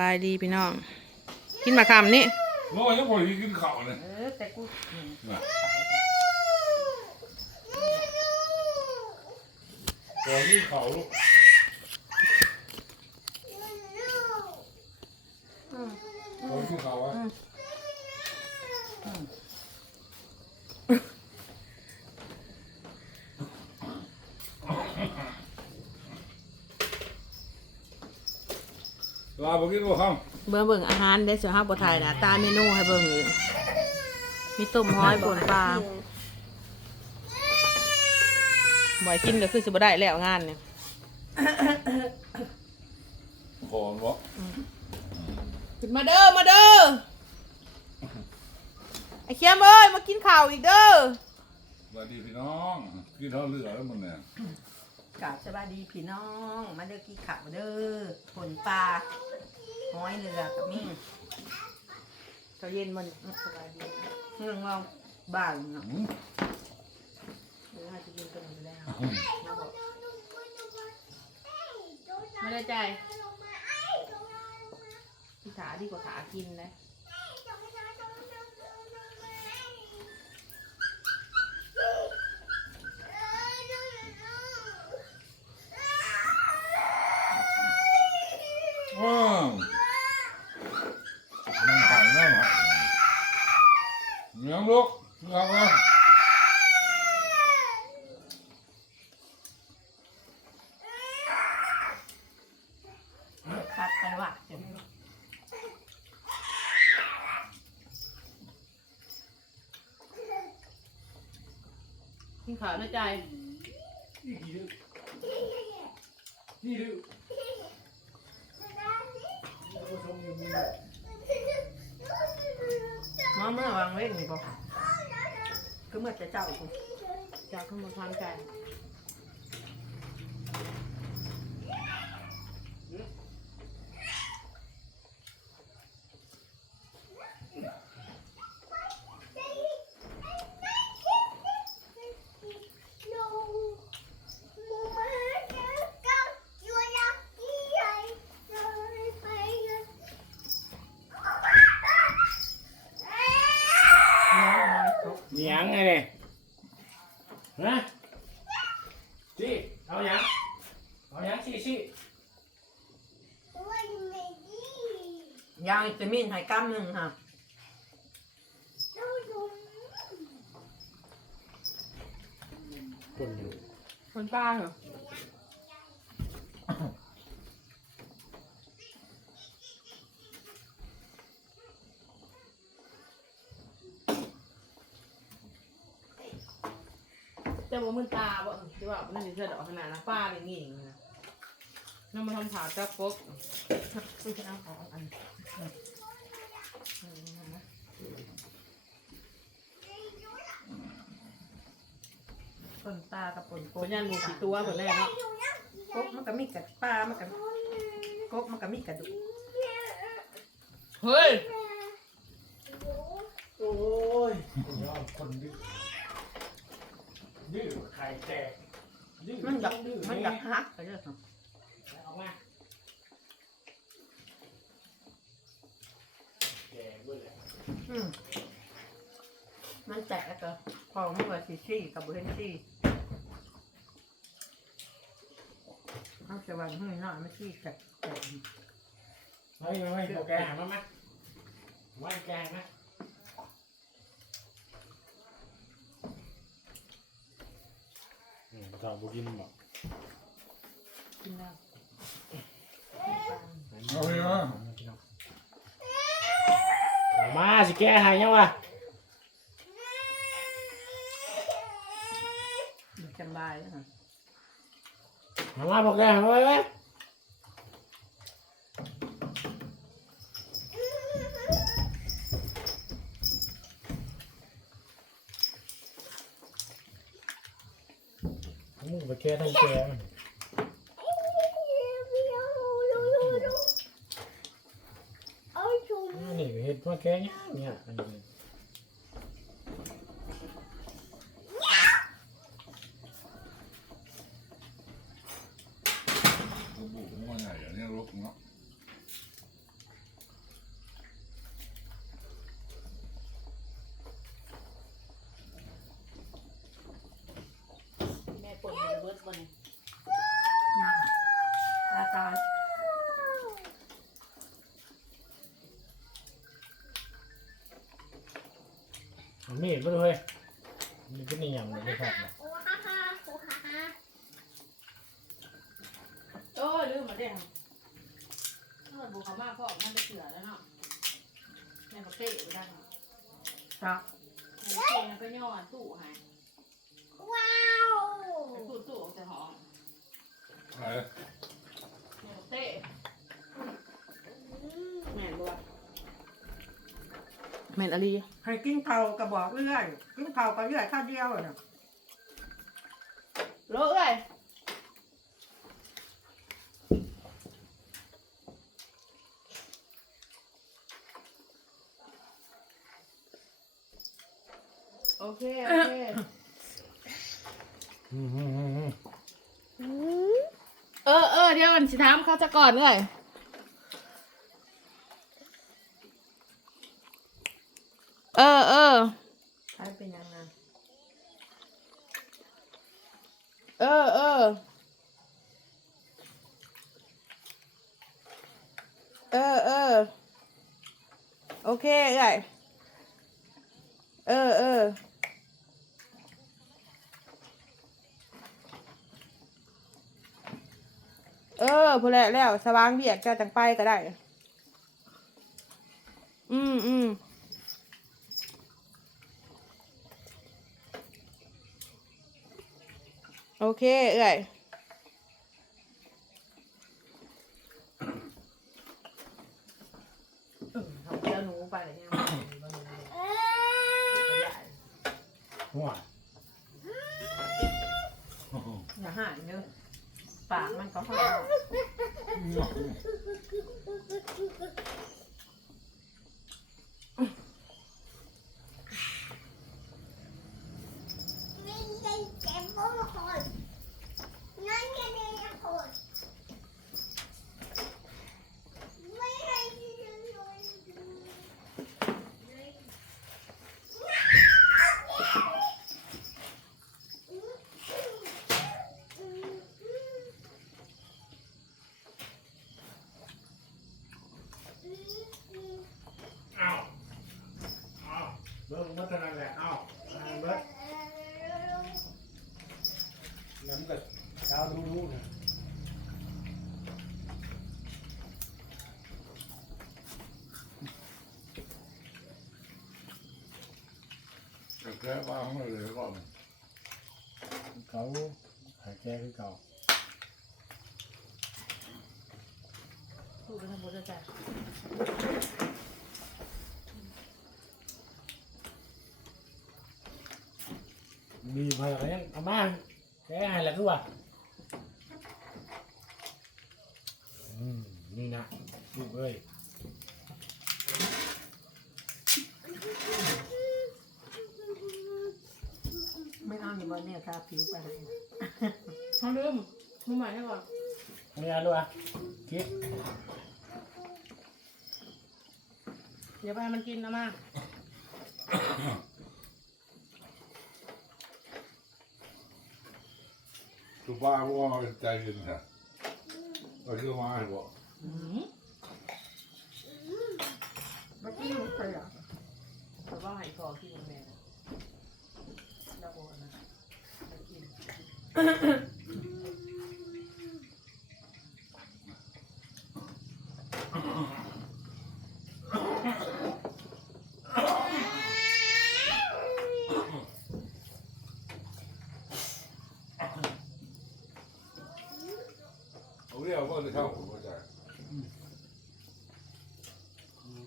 บายดีพี่น้อง กินมะขามนี่โอ้ยยังพอดีกินข้าวเลยเออแต่กูน่ะพอกินข้าวลูกพอกินข้าวอะ ลาบอกกินว่าข้ามเบิ่งเบิ่งอาหารได้อเสือห้าบไทยนะตาเมนูให้เบิ่งอยู่มีต้มห้อยป่นปลาบ่อยกินก็คือสิบ่ได้แล้วงานเนี่ยก่อนวะขึ้นมาเด้อมาเด้อไอ้เคียมเอ้ยมากินข้าวอีกเด้อ สวัสดีพี่น้องกินเท่าเหลือแล้วมันเนี่ย กราบสวัสดีพี่น้อง มาเด้อกี่ขับเด้อผลปลาห้อยเรือกับมิ่งเขาเย็นมันสบายดีเรื่องเราบ้านเนาะอืมเดี๋ยวเราจะกินกันอยู่แล้วอืมไม่ได้ใจพี่ขาดีกว่าขากินนะ ว้าวนั่งถ่ายนั่งหักเลี้ยงลูกเลี้ยงแล้วคัดไปว่ะกินข้าวด้วยใจ มาเมื่อวางเว้นนี่บอกคือเมื่อจะเจ้ากูจากข้างบนทางใจ น้องน้อยตก มีหยังไงเนี่ยฮะจี้เอาหยังเอาหยังชี้ชี้ ยางจะมีนให้กำหนึ่งค่ะคนอยู่คนป้าเหรอแต่ว่ามันตาบ่ที่ว่ามันจะเชื่อดอกขนาดนะป้าเป็นงี้อย่างนี้นะนั่นมาทำผ่าจับปุ๊บกูจะเอาของอัน ปนปลากับปนผลยันหมูกี่ตัวผลแรกเนาะกบมันก็มีกับปลามันก็กบมันก็มีกระดูกเฮ้ย โอ้ยยอดคนดื้อดื้อไข่แตกดื้อมันอยากดื้อมันอยากฮักไปเลยเอามาแกงด้วยแหละ อืมมัน แตกแล้วก็พอมันว่าซีซี่กับเบนซี่เอาจะวันหื้อหน่อยไม่ซี่แตกแตกเฮ้ยเฮ้ยเอาแกงหันมาไหมว่าแกงไหมอืมเราบุกินบอกกินแล้วเอาไปอะเอามาสิแกให้ยังวะ มันสบายแล้วค่ะ เอามาบอกแกให้ไว้ไว้มึงไปแก้ทั้งแกมันอันนี้เห็ดว่าแกเนี่ยเนี่ยอันนี้ ลูกบุกมันใหญ่อันนี้ลูกเนาะ เอา มีดมาด้วยมันก็นี่ยังไม่ครับนะโอ้ยลืมมาได้ถ้าบุกเขามากพ่อมันจะเสือแล้วเนาะแม่ก็เตะไปได้เนาะครับแม่เตะไปย่อตู้ให้ไปตู้ตู้ออกจากห้องไหน แม่ก็เตะแม่บัว แม่นอะไรให้กินเผากระบอกเรื่อย กินเผากระเรื่อยข้าวเดียวน่ะโลเอ้ยโอเค โอเคอืมอืมอืมอืมเออเออเดี๋ยวมันสิถามเขาจะก่อนเลย เออเออใช้เป็นยังไงเออเออเออเออโอเคเอ้เออเออเออพอแล้วแล้วสว่างเบียกเจ้าจังไปก็ได้ อืมอืม โอเคเอ้ยเอาเจ้าหนูไปเลยเนี่ย หัว อย่าหายเด้อปากมันก็หอม เอาเอาเบิ้งมาเท่านั้นแหละเอาเอาเบิ้งน้ำก็เช้าดูดูนะ จะ แก้บ้างเลยก่อนเขาหายใจคือเก่าพูดไปทั้งหมดเลยจ้ะมีพลังยังเอามาแกให้แล้วคือว่าอืมนี่นะลูกเอ้ย ไม่เอาอยู่บนเนี่ย ทาผิวไปไหนเขาลืมมือใหม่ให้ก่อนไม่เอาด้วยคิดเดี๋ยวไปให้มันกินนะมาทุกบ้านว่าใจเย็นค่ะเราเชื่อมาให้บอกอืมเมื่อกี้มันเคยอะแต่ว่าให้คอกินแม่นะแล้วโบนะไปกิน เขาเรียกว่าจะเข้าหัวใจ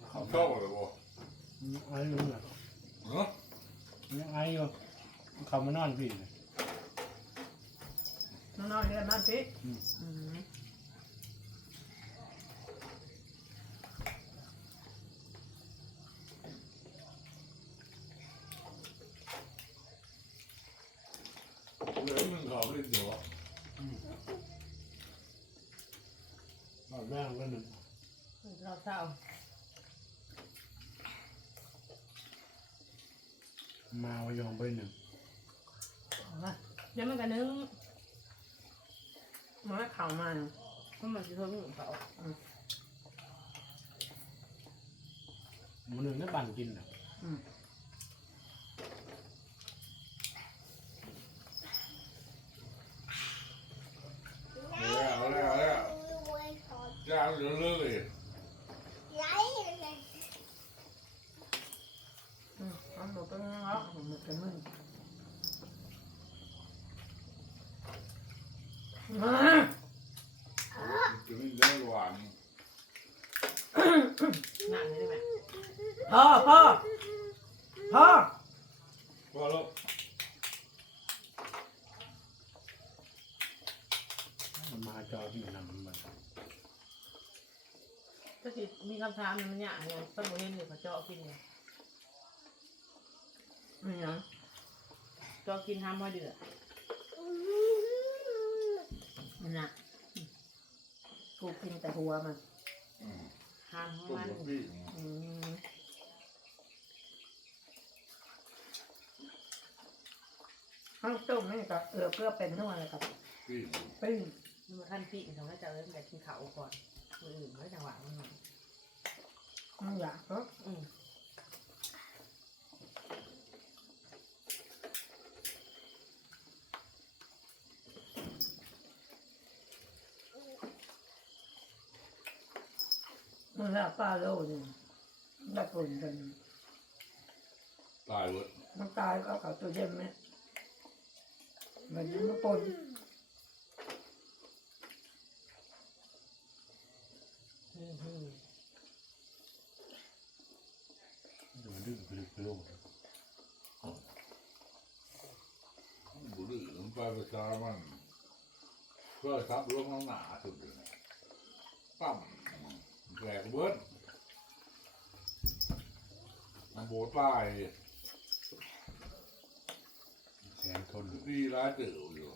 เขาเข้าเลยบอกไอ้ลุงอะเนาะยังไอ้อยู่เขามานอนพี่เลย น้องๆเรียนมาสิอืม เหลือมึงเขาเล่นเดี๋ยวนอนแม่งก็หนึ่งเราเศร้ามาวายองไปหนึ่งเดี๋ยวมันก็นึงมันก็เข่ามามันมันจะทนของเขามันหนึ่งได้ปั่นกินอะ อืม นั่งเลยได้ไหม พ่อพ่อพ่อ พอลูก มันมาจอที่นำมันก็สิมีคำถามเนี่ยมันยากไงต้นโมเห็นอยู่เขาเจาะกินเนี่ยนี่นะเจาะกินห้ามมาเดือดนี่นะกูกินแต่หัวมันอืมห้ามต้มมันกับพี่อืมข้าวต้มนี่ก็เออเพื่อเป็นนวดเลยกับพี่ปิ้ง มันขั้นปีกของให้เจ้าเริ่มแต่กินข้าวก่อนมืออื่นไม่จังหวะมันหน่อยมันอยากเนาะอืมมันละป้าโลนี่ได้ผลกันตายหมดมันตายก็เอาเขาตัวเย็นไหมมันยังไม่ปน อืมอืม ดูดื้อลึกโลกบุรีมันไปประชามันก็ทับลงน้ำหนาสุดเลยปั๊มแหลกเบิดมันโบตายแสนทนดีร้ายเตื่ออยู่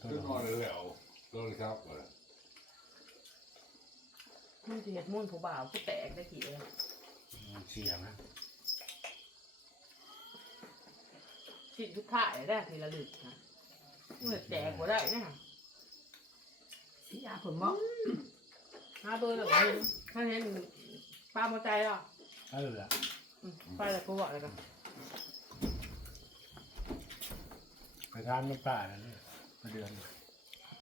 ขึ้นนมาเลยแล้วก็เลยครับเออ มันจะเห็ดมุ่นผู้บ่าวผู้แตกได้กี่เองเสียนะชิ้นทุกท่ายได้ทีละลึกนะเมื่อแตกกว่าได้นะสียาผลบอกหาเบอร์หนึ่งถ้าเห็นป้ามาใจอะเออละอืมไปแล้วกูบอกเลยกันไปทานน้ำตาแล้วเนี่ยมาเดือน